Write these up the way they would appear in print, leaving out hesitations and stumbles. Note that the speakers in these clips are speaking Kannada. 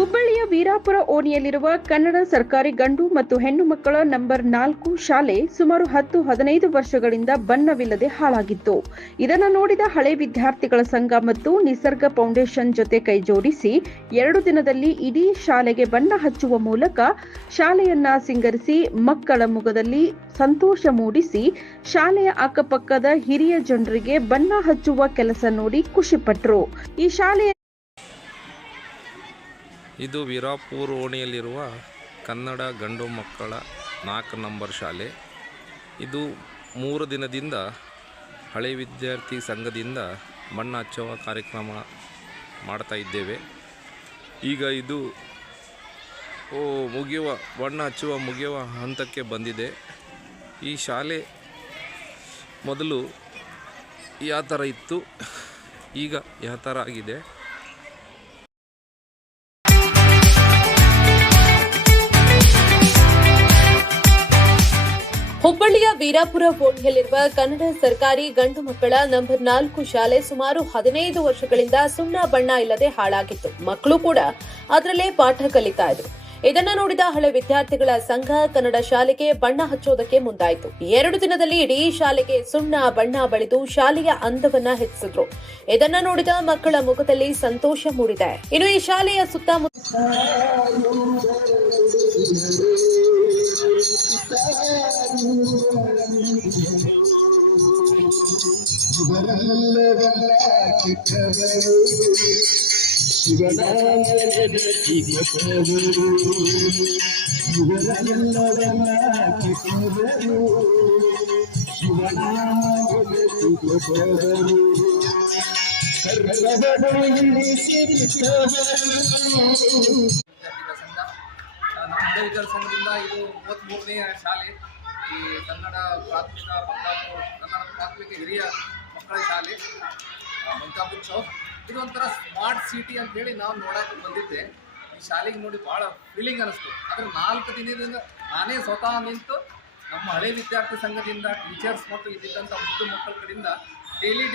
ಹುಬ್ಬಳ್ಳಿಯ ವೀರಾಪುರ ಓಣಿಯಲ್ಲಿರುವ ಕನ್ನಡ ಸರ್ಕಾರಿ ಗಂಡು ಮತ್ತು ಹೆಣ್ಣು ಮಕ್ಕಳ ನಂಬರ್ 4 ಶಾಲೆ ಸುಮಾರು 10-15 ವರ್ಷಗಳಿಂದ ಬಣ್ಣವಿಲ್ಲದೆ ಹಾಳಾಗಿತ್ತು. ಇದನ್ನು ನೋಡಿದ ಹಳೆ ವಿದ್ಯಾರ್ಥಿಗಳ ಸಂಘ ಮತ್ತು ನಿಸರ್ಗ ಫೌಂಡೇಶನ್ ಜೊತೆ ಕೈಜೋಡಿಸಿ 2 ದಿನದಲ್ಲಿ ಇಡೀ ಶಾಲೆಗೆ ಬಣ್ಣ ಹಚ್ಚುವ ಮೂಲಕ ಶಾಲೆಯನ್ನ ಸಿಂಗರಿಸಿ ಮಕ್ಕಳ ಮುಖದಲ್ಲಿ ಸಂತೋಷ ಮೂಡಿಸಿ ಶಾಲೆಯ ಅಕ್ಕಪಕ್ಕದ ಹಿರಿಯ ಜನರಿಗೆ ಬಣ್ಣ ಹಚ್ಚುವ ಕೆಲಸ ನೋಡಿ ಖುಷಿಪಟ್ಟರು. ಈ ಶಾಲೆಯ ಇದು ವೀರಾಪುರ ಓಣಿಯಲ್ಲಿರುವ ಕನ್ನಡ ಗಂಡು ಮಕ್ಕಳ 4 ನಂಬರ್ ಶಾಲೆ. ಇದು 3 ದಿನದಿಂದ ಹಳೆ ವಿದ್ಯಾರ್ಥಿ ಸಂಘದಿಂದ ಬಣ್ಣ ಹಚ್ಚುವ ಕಾರ್ಯಕ್ರಮ ಮಾಡ್ತಾ ಇದ್ದೇವೆ. ಈಗ ಇದು ಬಣ್ಣ ಮುಗಿಯುವ ಹಂತಕ್ಕೆ ಬಂದಿದೆ. ಈ ಶಾಲೆ ಮೊದಲು ಯಾವ ಥರ ಇತ್ತು, ಈಗ ಯಾವ ಥರ ಆಗಿದೆ. ಹುಬ್ಬಳ್ಳಿಯ ವೀರಾಪುರ ಓಣಿಯಲ್ಲಿರುವ ಕನ್ನಡ ಸರ್ಕಾರಿ ಗಂಡು ಮಕ್ಕಳ ನಂಬರ್ 4 ಶಾಲೆ ಸುಮಾರು 15 ವರ್ಷಗಳಿಂದ ಸುಣ್ಣ ಬಣ್ಣ ಇಲ್ಲದೆ ಹಾಳಾಗಿತ್ತು. ಮಕ್ಕಳು ಕೂಡ ಅದರಲ್ಲೇ ಪಾಠ ಕಲಿತಾ ಇದ್ರು. ಇದನ್ನ ನೋಡಿದ ಹಳೆ ವಿದ್ಯಾರ್ಥಿಗಳ ಸಂಘ ಕನ್ನಡ ಶಾಲೆಗೆ ಬಣ್ಣ ಹಚ್ಚೋದಕ್ಕೆ ಮುಂದಾಯಿತು. 2 ದಿನದಲ್ಲಿ ಇಡೀ ಶಾಲೆಗೆ ಸುಣ್ಣ ಬಣ್ಣ ಬಳಿದು ಶಾಲೆಯ ಅಂದವನ್ನ ಹೆಚ್ಚಿಸಿದ್ರು. ಇದನ್ನ ನೋಡಿದ ಮಕ್ಕಳ ಮುಖದಲ್ಲಿ ಸಂತೋಷ ಮೂಡಿದೆ. ಇನ್ನು ಈ ಶಾಲೆಯ ಸುತ್ತಮುತ್ತ ವಿದ್ಯಾರ್ಥಿಗಳ ಸಂಘದಿಂದ ಇದು 33ನೇ ಶಾಲೆ. ಈ ಕನ್ನಡ ಪ್ರಾಥಮಿಕ ಹಿರಿಯ ಮಕ್ಕಳ ಶಾಲೆ ಮಂಕಾಪುರ ಚೌಕ್. ಇದು ಒಂಥರ ಸ್ಮಾರ್ಟ್ ಸಿಟಿ ಅಂತೇಳಿ ನಾವು ನೋಡೋಕೆ ಬಂದಿದ್ದೆ. ಈ ಶಾಲೆಗೆ ನೋಡಿ ಭಾಳ ಫೀಲಿಂಗ್ ಅನ್ನಿಸ್ತು. ಆದರೆ 4 ದಿನದಿಂದ ನಾನೇ ಸ್ವತಃ ನಿಂತು ನಮ್ಮ ಹಳೆ ವಿದ್ಯಾರ್ಥಿ ಸಂಘದಿಂದ ಟೀಚರ್ಸ್ ಮತ್ತು ಇದ್ದಂಥ ಮುದ್ದು ಮಕ್ಕಳ ಕಡೆಯಿಂದ ಡೈಲಿ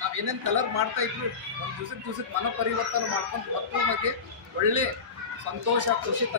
ನಾವು ಏನೇನು ಕಲರ್ ಮಾಡ್ತಾ ಇದ್ರು ಒಂದು ದಿವಸಕ್ಕೆ ಮನ ಪರಿವರ್ತನೆ ಮಾಡ್ಕೊಂಡು ಮಕ್ಕಳ ಬಗ್ಗೆ ಒಳ್ಳೆ ಸಂತೋಷ ಖುಷಿ